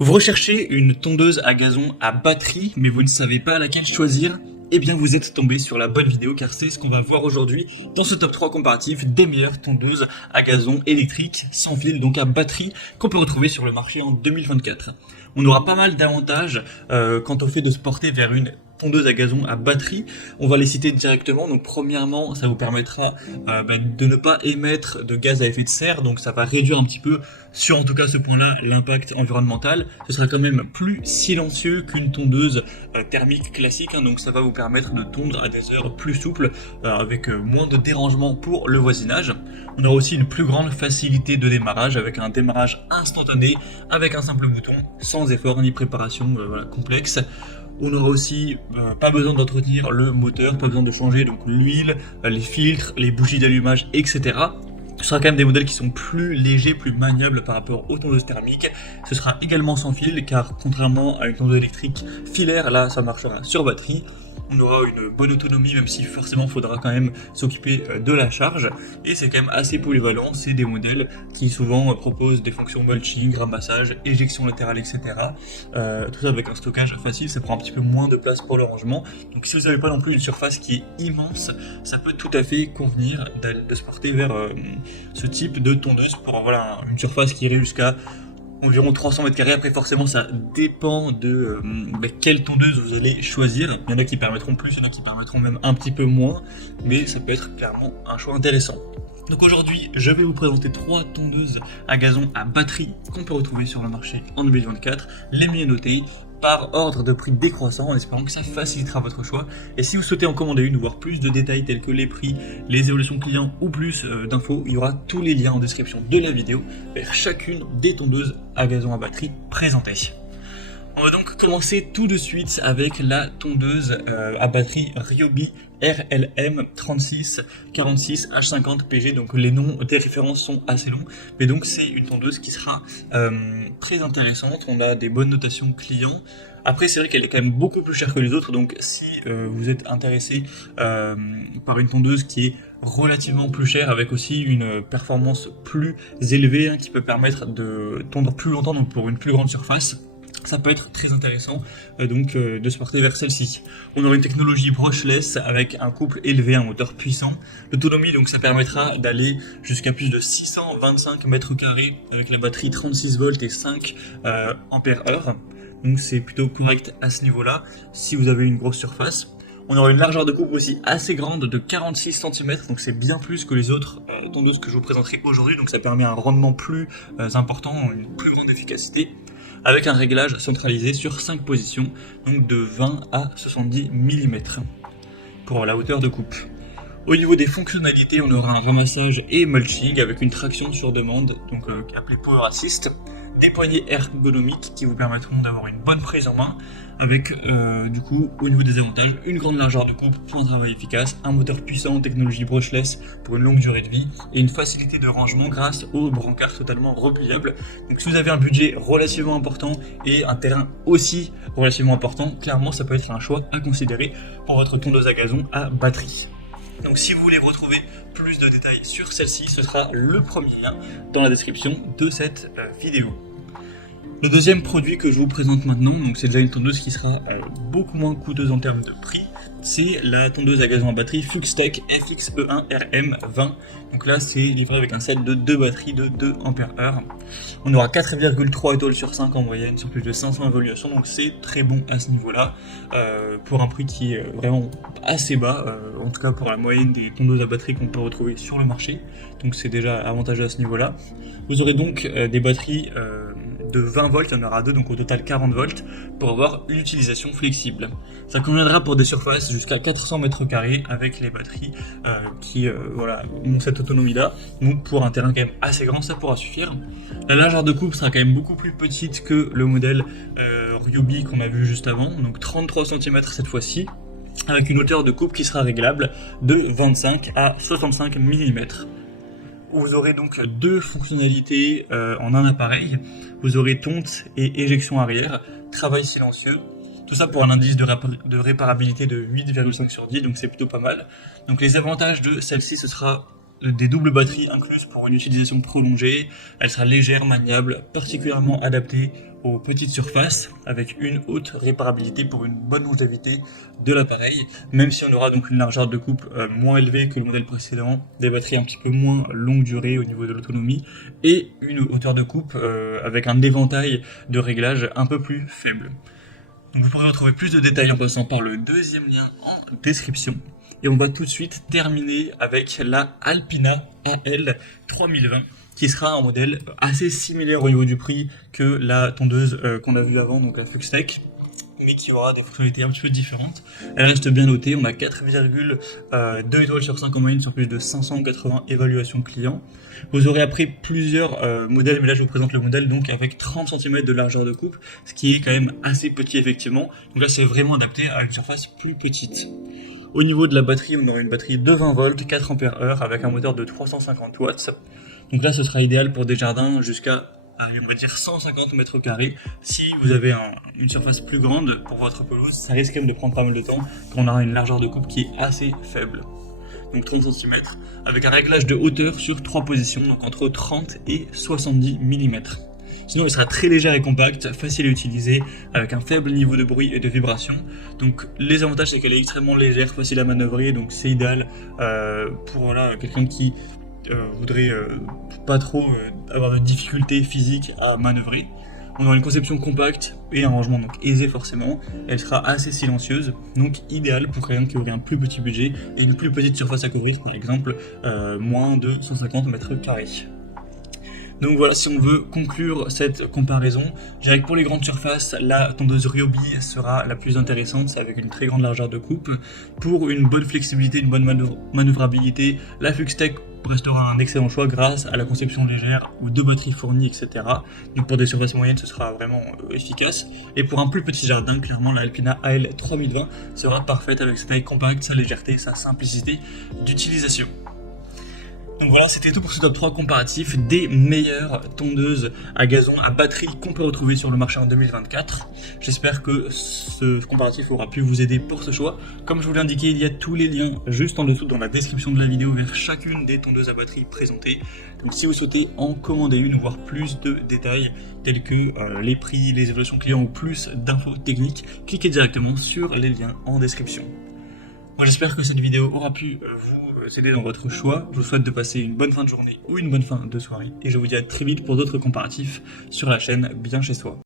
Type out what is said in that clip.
Vous recherchez une tondeuse à gazon à batterie, mais vous ne savez pas laquelle choisir? Eh bien, vous êtes tombé sur la bonne vidéo car c'est ce qu'on va voir aujourd'hui dans ce top 3 comparatif des meilleures tondeuses à gazon électrique sans fil, donc à batterie, qu'on peut retrouver sur le marché en 2024. On aura pas mal d'avantages quant au fait de se porter vers une tondeuse à gazon à batterie. On va les citer directement. Donc premièrement, ça vous permettra de ne pas émettre de gaz à effet de serre, donc ça va réduire un petit peu, sur en tout cas ce point-là, l'impact environnemental. Ce sera quand même plus silencieux qu'une tondeuse thermique classique, hein, donc ça va vous permettre de tondre à des heures plus souples, avec moins de dérangement pour le voisinage. On aura aussi une plus grande facilité de démarrage, avec un démarrage instantané, avec un simple bouton, sans effort ni préparation complexe. On aura aussi pas besoin d'entretenir le moteur, pas besoin de changer donc l'huile, les filtres, les bougies d'allumage, etc. Ce sera quand même des modèles qui sont plus légers, plus maniables par rapport aux tondeuses thermiques. Ce sera également sans fil, car contrairement à une tondeuse électrique filaire, là ça marchera sur batterie. On aura une bonne autonomie, même si forcément il faudra quand même s'occuper de la charge. Et c'est quand même assez polyvalent, c'est des modèles qui souvent proposent des fonctions mulching, ramassage, éjection latérale, etc. Tout ça avec un stockage facile, ça prend un petit peu moins de place pour le rangement. Donc si vous n'avez pas non plus une surface qui est immense, ça peut tout à fait convenir de se porter vers ce type de tondeuse pour une surface qui irait jusqu'à environ 300 mètres carrés. Après forcément ça dépend de quelle tondeuse vous allez choisir. Il y en a qui permettront plus, il y en a qui permettront même un petit peu moins, mais ça peut être clairement un choix intéressant. Donc aujourd'hui, je vais vous présenter 3 tondeuses à gazon à batterie qu'on peut retrouver sur le marché en 2024, les mieux notées, par ordre de prix décroissant, en espérant que ça facilitera votre choix. Et si vous souhaitez en commander une ou voir plus de détails tels que les prix, les évolutions clients ou plus d'infos, il y aura tous les liens en description de la vidéo vers chacune des tondeuses à gazon à batterie présentées. On va donc commencer tout de suite avec la tondeuse à batterie Ryobi RLM 3646 H50 PG. Donc les noms des références sont assez longs, mais donc c'est une tondeuse qui sera très intéressante. On a des bonnes notations clients. Après c'est vrai qu'elle est quand même beaucoup plus chère que les autres, donc si vous êtes intéressé par une tondeuse qui est relativement plus chère, avec aussi une performance plus élevée, qui peut permettre de tondre plus longtemps, donc pour une plus grande surface, ça peut être très intéressant de se porter vers celle-ci. On aura une technologie brushless avec un couple élevé, un moteur puissant. L'autonomie, donc ça permettra d'aller jusqu'à plus de 625 mètres carrés avec la batterie 36 volts et 5 ampères-heure. Donc c'est plutôt correct à ce niveau-là si vous avez une grosse surface. On aura une largeur de coupe aussi assez grande de 46 cm, donc c'est bien plus que les autres tondeuses que je vous présenterai aujourd'hui, donc ça permet un rendement plus important, une plus grande efficacité, avec un réglage centralisé sur 5 positions, donc de 20 à 70 mm pour la hauteur de coupe. Au niveau des fonctionnalités, on aura un ramassage et mulching avec une traction sur demande, donc appelée Power Assist, des poignées ergonomiques qui vous permettront d'avoir une bonne prise en main, avec au niveau des avantages, une grande largeur de coupe pour un travail efficace, un moteur puissant en technologie brushless pour une longue durée de vie, et une facilité de rangement grâce au brancard totalement repliable. Donc si vous avez un budget relativement important et un terrain aussi relativement important, clairement ça peut être un choix à considérer pour votre tondeuse à gazon à batterie. Donc si vous voulez retrouver plus de détails sur celle-ci, ce sera le premier lien dans la description de cette vidéo. Le deuxième produit que je vous présente maintenant, donc c'est déjà une tondeuse qui sera beaucoup moins coûteuse en termes de prix, c'est la tondeuse à gazon à batterie Fuxtech FXE1 RM20. Donc là c'est livré avec un set de 2 batteries de 2 ampères-heure. On aura 4,3 étoiles sur 5 en moyenne sur plus de 500 évaluations, donc c'est très bon à ce niveau-là, pour un prix qui est vraiment assez bas, en tout cas pour la moyenne des tondeuses à batterie qu'on peut retrouver sur le marché, donc c'est déjà avantageux à ce niveau-là. Vous aurez donc des batteries de 20 volts, il y en aura 2, donc au total 40 volts, pour avoir une utilisation flexible. Ça conviendra pour des surfaces jusqu'à 400 mètres carrés avec les batteries qui ont cette autonomie-là. Donc pour un terrain quand même assez grand, ça pourra suffire. La largeur de coupe sera quand même beaucoup plus petite que le modèle Ryobi qu'on a vu juste avant, donc 33 cm cette fois-ci, avec une hauteur de coupe qui sera réglable de 25 à 65 mm. Vous aurez donc 2 fonctionnalités en un appareil. Vous aurez tonte et éjection arrière, travail silencieux. Tout ça pour un indice de réparabilité de 8,5 sur 10, donc c'est plutôt pas mal. Donc les avantages de celle-ci, ce sera des doubles batteries incluses pour une utilisation prolongée. Elle sera légère, maniable, particulièrement adaptée aux petites surfaces avec une haute réparabilité pour une bonne longévité de l'appareil, même si on aura donc une largeur de coupe moins élevée que le modèle précédent, des batteries un petit peu moins longue durée au niveau de l'autonomie et une hauteur de coupe avec un éventail de réglages un peu plus faible. Donc vous pourrez retrouver plus de détails en passant par le deuxième lien en description. Et on va tout de suite terminer avec la Alpina AL 3020, qui sera un modèle assez similaire au niveau du prix que la tondeuse qu'on a vue avant, donc la Fuxtech, mais qui aura des fonctionnalités un petit peu différentes. Elle reste bien notée, on a 4,2 étoiles sur 5 en moyenne sur plus de 580 évaluations clients. Vous aurez après plusieurs modèles, mais là je vous présente le modèle donc avec 30 cm de largeur de coupe, ce qui est quand même assez petit effectivement. Donc là c'est vraiment adapté à une surface plus petite. Au niveau de la batterie, on aura une batterie de 20 volts, 4 Ah avec un moteur de 350 watts. Donc là, ce sera idéal pour des jardins jusqu'à, on va dire, 150 mètres carrés. Si vous avez une surface plus grande pour votre pelouse, ça risque quand même de prendre pas mal de temps, quand on aura une largeur de coupe qui est assez faible. Donc 30 cm, avec un réglage de hauteur sur 3 positions, donc entre 30 et 70 mm. Sinon, il sera très léger et compact, facile à utiliser, avec un faible niveau de bruit et de vibration. Donc, les avantages, c'est qu'elle est extrêmement légère, facile à manœuvrer, donc c'est idéal pour quelqu'un qui voudrait pas trop avoir de difficultés physiques à manœuvrer. On aura une conception compacte et un rangement donc aisé forcément. Elle sera assez silencieuse, donc idéale pour quelqu'un qui aurait un plus petit budget et une plus petite surface à couvrir, par exemple moins de 150 mètres carrés. Donc voilà, si on veut conclure cette comparaison, je dirais que pour les grandes surfaces, la tondeuse Ryobi sera la plus intéressante, c'est avec une très grande largeur de coupe. Pour une bonne flexibilité, une bonne manœuvrabilité, la Fuxtech restera un excellent choix grâce à la conception légère ou 2 batteries fournies, etc. Donc pour des surfaces moyennes, ce sera vraiment efficace. Et pour un plus petit jardin, clairement, la Alpina AL 3020 sera parfaite avec sa taille compacte, sa légèreté, sa simplicité d'utilisation. Donc voilà, c'était tout pour ce top 3 comparatif des meilleures tondeuses à gazon à batterie qu'on peut retrouver sur le marché en 2024. J'espère que ce comparatif aura pu vous aider pour ce choix. Comme je vous l'ai indiqué, il y a tous les liens juste en dessous dans la description de la vidéo vers chacune des tondeuses à batterie présentées. Donc si vous souhaitez en commander une ou voir plus de détails tels que les prix, les évaluations clients ou plus d'infos techniques, cliquez directement sur les liens en description. Moi j'espère que cette vidéo aura pu vous aider dans votre choix. Je vous souhaite de passer une bonne fin de journée ou une bonne fin de soirée. Et je vous dis à très vite pour d'autres comparatifs sur la chaîne Bien Chez Soi.